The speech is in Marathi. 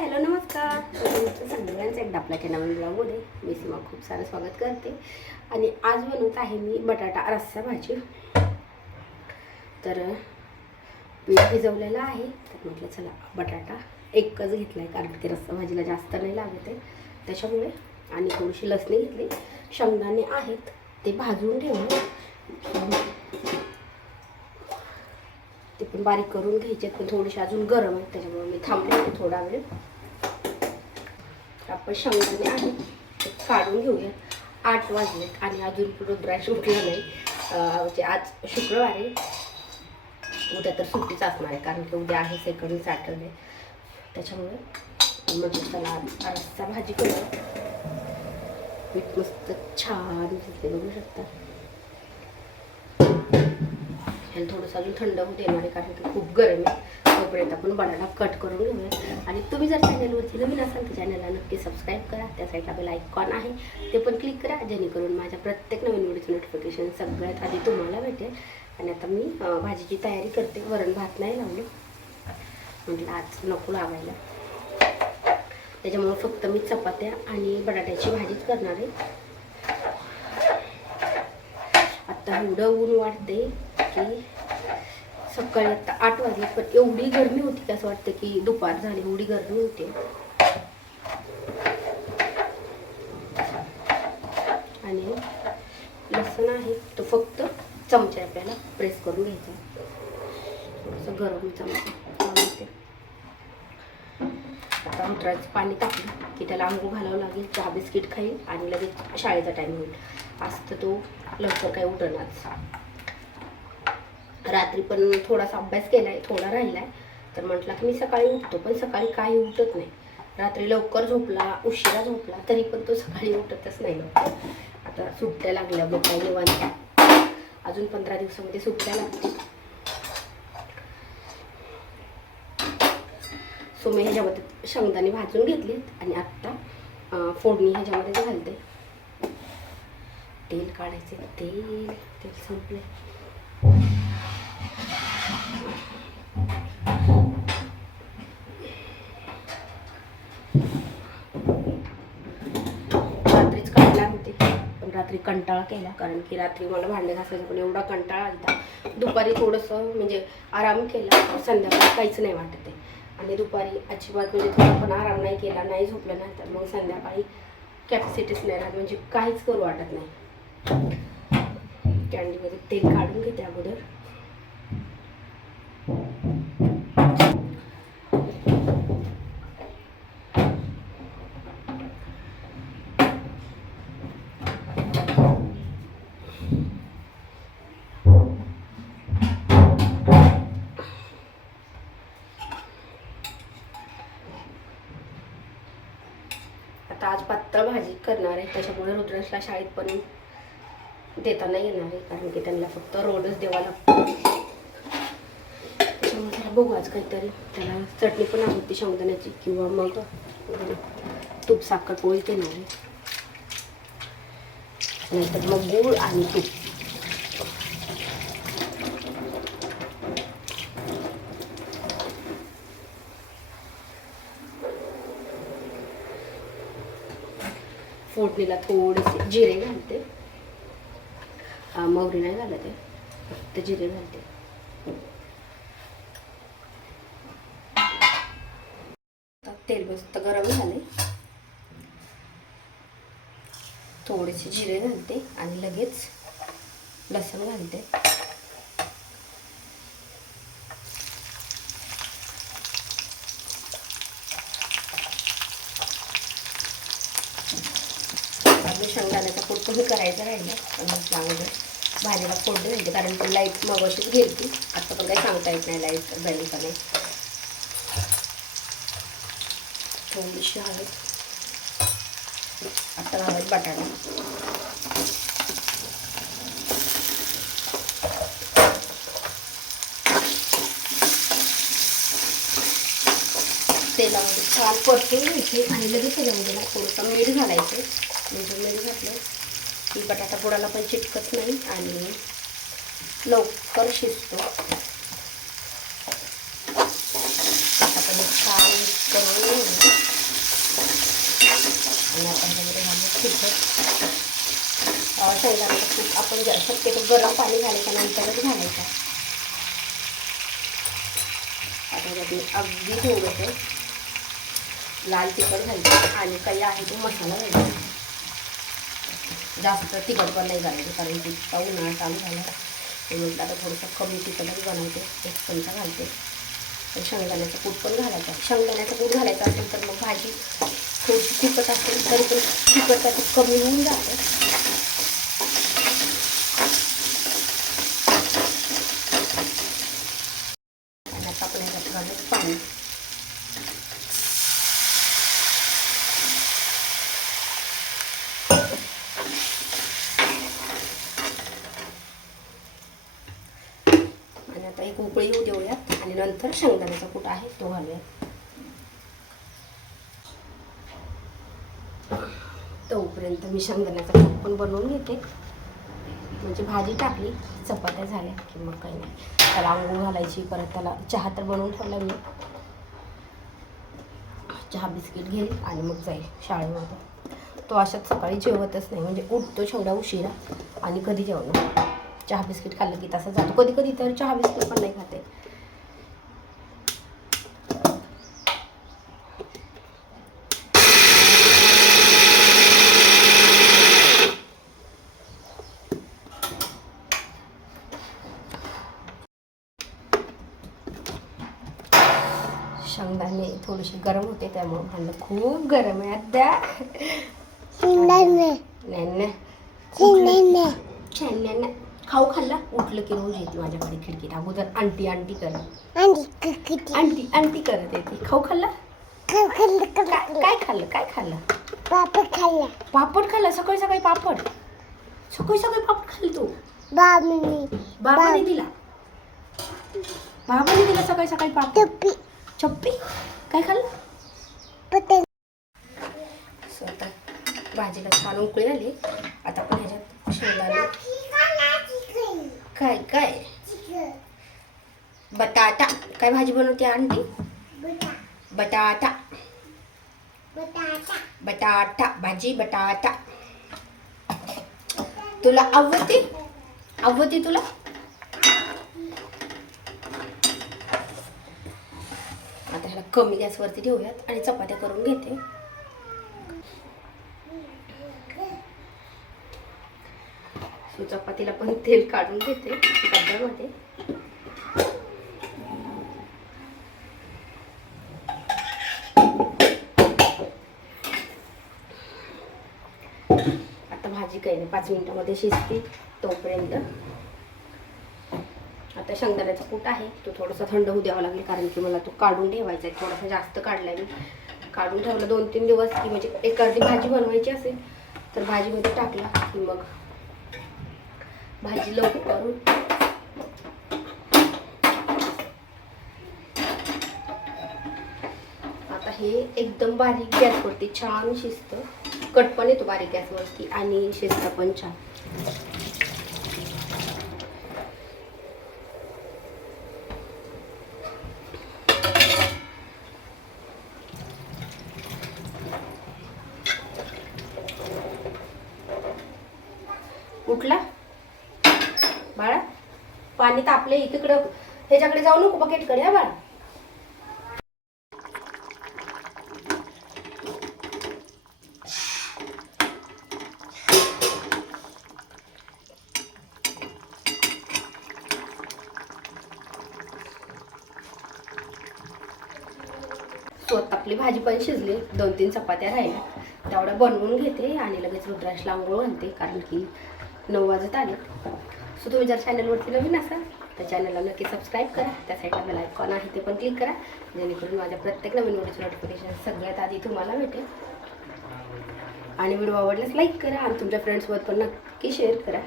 हॅलो नमस्कार. तुमचं सगळ्यांचं एकदा आपल्या नवीन ब्लॉगमध्ये मी सीमा खूप सारं स्वागत करते. आणि आज बनवत आहे मी बटाटा रस्सा भाजी. तर पीठ भिजवलेलं आहे, तर म्हटलं चला बटाटा एकच घेतला आहे कारण की रस्सा भाजीला जास्त नाही लागत आहे त्याच्यामुळे. आणि थोडीशी लसणी घेतली, शेंगदाणे आहेत ते भाजून ठेवले, ते पण बारीक करून घ्यायचे, पण थोडेसे अजून गरम आहेत त्याच्यामुळे मी थांबले थोडा वेळ. आपण शेंगदाणे आहे ते काढून घेऊया. 8 वाजलेत आणि अजून रुद्राक्ष उठला नाही. म्हणजे आज शुक्रवार आहे, उद्या तर सुट्टीच असणार आहे कारण की उद्या आहे सेकंड सॅटर्डे. त्याच्यामुळे म्हटलं चला आज रस्सा भाजी करूया. पीठ मस्त छान दिसते, बघू शकता. ह्याला थोडंसं अजून थंड होऊ देणार आहे कारण की खूप गरम आहे. तोपर्यंत आपण बटाटा कट करून घेऊया. आणि तुम्ही जर चॅनलवरती नवीन असाल तर चॅनलला नक्की सबस्क्राईब करा. त्या साईडला बेल आयकॉन आहे ते पण क्लिक करा, जेणेकरून माझ्या प्रत्येक नवीन व्हिडिओचं नोटिफिकेशन सगळ्यात आधी तुम्हाला भेटेल. आणि आता मी भाजीची तयारी करते. वरण भात नाही लावलं, म्हटलं आज नको लावायला, त्याच्यामुळे फक्त मी चपात्या आणि बटाट्याची भाजीच करणार आहे. आता एवढं ऊन वाटते की सकाळी आता 8 वाजले, पण एवढी गरमी होती की असं वाटतं की दुपार झाली, एवढी गरमी होती. आणि लसूण आहे तो फक्त चमचा आपल्याला प्रेस करून घ्यायचा, थोडंसं गरम चमचा. आता उतरायचं पाणी टाकलं की त्याला आंघोळ घालावं लागेल, चहा बिस्किट खाईल आणि लगेच शाळेचा टाईम होईल. आज तर तो लवकर काही उठणारच. रात्री पण थोडासा अभ्यास केलाय, थोडा राहिलाय, तर म्हटलं की मी सकाळी उठतो, पण सकाळी काही उठत नाही. रात्री लवकर झोपला, उशिरा झोपला तरी पण तो सकाळी उठतच नाही लवकर. आता सुट्ट्या लागल्या, मग काही निवांत. अजून 15 दिवसामध्ये सुट्ट्या लागतील. सो मी ह्याच्यामध्ये शेंगदाणे भाजून घेतलेत आणि आत्ता फोडणी ह्याच्यामध्ये घालते. तेल काढायचे, तेल संपले. रात्रीच काढणार होते, पण रात्री कंटाळा केला कारण की रात्री मला भांडे घासायचं पण एवढा कंटाळा आला. दुपारी थोडंसं म्हणजे आराम केला, संध्याकाळी काहीच नाही वाटत आहे. आणि दुपारी अजिबात म्हणजे थोडा पण आराम नाही केला, नाही झोपलं नाही, तर मग संध्याकाळी कॅपॅसिटीच नाही राहत, म्हणजे काहीच करू वाटत नाही. कॅन्डीमध्ये तेल काढून घेते अगोदर. आता आज पातळ भाजी करणार आहे, त्याच्यामुळे रुद्रांशला शाळेत पण देता नाही येणार आहे कारण की त्यांना फक्त रोडच द्यावा लागतो. त्याच्यामुळे त्याला बघू आज काहीतरी. त्याला चटणी पण आवडते शेंगदाण्याची, किंवा मग तूप साखर पोळी देणार आहे, नाहीतर मग गूळ आणि तूप. फोडणीला थोडेसे जिरे घालते, मोहरी नाही घालत आहे, फक्त जिरे घालते. तेल मस्त गरम झाले, थोडेसे जिरे घालते आणि लगेच लसूण घालते. शेंगदाण्याचा पोट पण करायचं राहिलं, पण म्हटलं अगोदर भाजीला फोडणी घालते कारण ती लाईट मगाशीच गेली. आता पण काही सांगता येत नाही लाईट झाली का नाही. थोडीशी हळद, आता घालत बटाटा. तेलामध्ये छान परतून घ्यायचे आणि लगेच त्याच्यामध्ये ना थोडंसं मीठ घालायचं. म्हणजे मीठ घातलं की बटाटा बुडाला पण चिटकत नाही आणि लवकर शिजतो. आता छान करून तिखट. शेंगदाण्याचं कूट आपण शक्यतो गरम पाणी घालायच्या नंतरच घालायचा. आता त्यात अगदी थोडंसं लाल तिखट घालायचं आणि काही आहे तो मसाला घालायचा. जास्त तिखट पण नाही घालायचं कारण की उन्हाळा चालू झाला म्हटलं आता थोडंसं कमी तिखटच बनवते. 1 चमचा घालते. पण शेंगदाण्याचं कूट पण घालायचं. शेंगदाण्याचं कूट घालायचं असेल तर मग भाजी थोडीशी तिखट असेल तरी पण तिखट त्याचं कमी होऊन जातं. आणि आता आपण ह्याच्यात घालून पाणी. आणि आता एक उकळी येऊ देऊयात आणि नंतर शेंगदाण्याचा कूट आहे तो घालूयात. तोपर्यंत मी शेंगदाण्याचा कूट पण बनवून घेते. म्हणजे भाजी टाकली, चपात्या झाल्या की मग काही नाही. त्याला आंघोळ घालायची. परत त्याला चहा तर बनवून ठेवला मी. चहा बिस्किट घेईल आणि मग जाईल शाळेमध्ये. तो अशात सकाळी जेवतच नाही. म्हणजे उठतो शेवढा उशिरा आणि कधी जेवणार. चहा बिस्किट खाल्लं की तसं जातो. कधी कधी तर चहा बिस्किट पण नाही खाते. शेंगदाणे थोडेसे गरम होते त्यामुळे म्हणलं खूप गरम आहे आद्या. खाऊ खाल्ला. उठलं की रोज येते माझ्याकडे खिडकीत. अगोदर आंटी आंटी करत आंटी आंटी करत येते. खाऊ खाल्ला. काय खाल्लं काय खाल्लं? पापड खाल्ला. पापड खाल्ला सकाळी सकाळी पापड. सकाळी सकाळी पापड खाल्ली तू? बाबाने दिला. बाबाने दिला सकाळी सकाळी पापड. चप्पी काय खाल्लं? स्वतः भाजीला छान उकळी आली. आता आपण ह्याच्यात शेंगदाणे. काय काय बटाटा. काय भाजी बनवते आंटी? बटाटा. बटाटा भाजी बटाटा. तुला आवडते तुला? आता ह्याला कमी गॅसवरती ठेवूयात आणि चपात्या करून घेते. चपातीला पण तेल काढून घेते डब्यामध्ये. आता भाजी काही नाही 5 मिनिटामध्ये शिजते. तोपर्यंत आता शेंगदाण्याचा कूट आहे तो थोडासा थंड होऊ द्यावा लागेल कारण की मला तो काढून ठेवायचा आहे. थोडासा जास्त काढलाय मी. काढून ठेवला 2-3 दिवस की म्हणजे एखादी भाजी बनवायची असेल तर भाजीमध्ये टाकला की मग भाजी लवकर करून. आता हे एकदम बारीक गॅसवरती छान शिजतं. कट पण येतो बारीक गॅसवरती आणि शिजतं पण छान. उठला बाळा? पाणी तापले. इकडं ह्याच्याकडे जाऊ नको बकेटकडे. हा बाळा. आपली भाजी पण शिजली. 2-3 चपात्या राहिल्या तेवढ्या बनवून घेते आणि लगेच रुद्राशला आंघोळ घालते कारण की 9 वाजत आले. सो तुम्ही जर चॅनलवरती नवीन असाल तर चॅनलला नक्की सबस्क्राईब करा. त्या साईडला बेल आयकॉन आहे ते पण क्लिक करा जेणेकरून माझ्या प्रत्येक नवीन व्हिडिओचं नोटिफिकेशन सगळ्यात आधी तुम्हाला भेटेल. आणि व्हिडिओ आवडल्यास लाईक करा आणि तुमच्या फ्रेंड्ससोबत पण नक्की शेअर करा.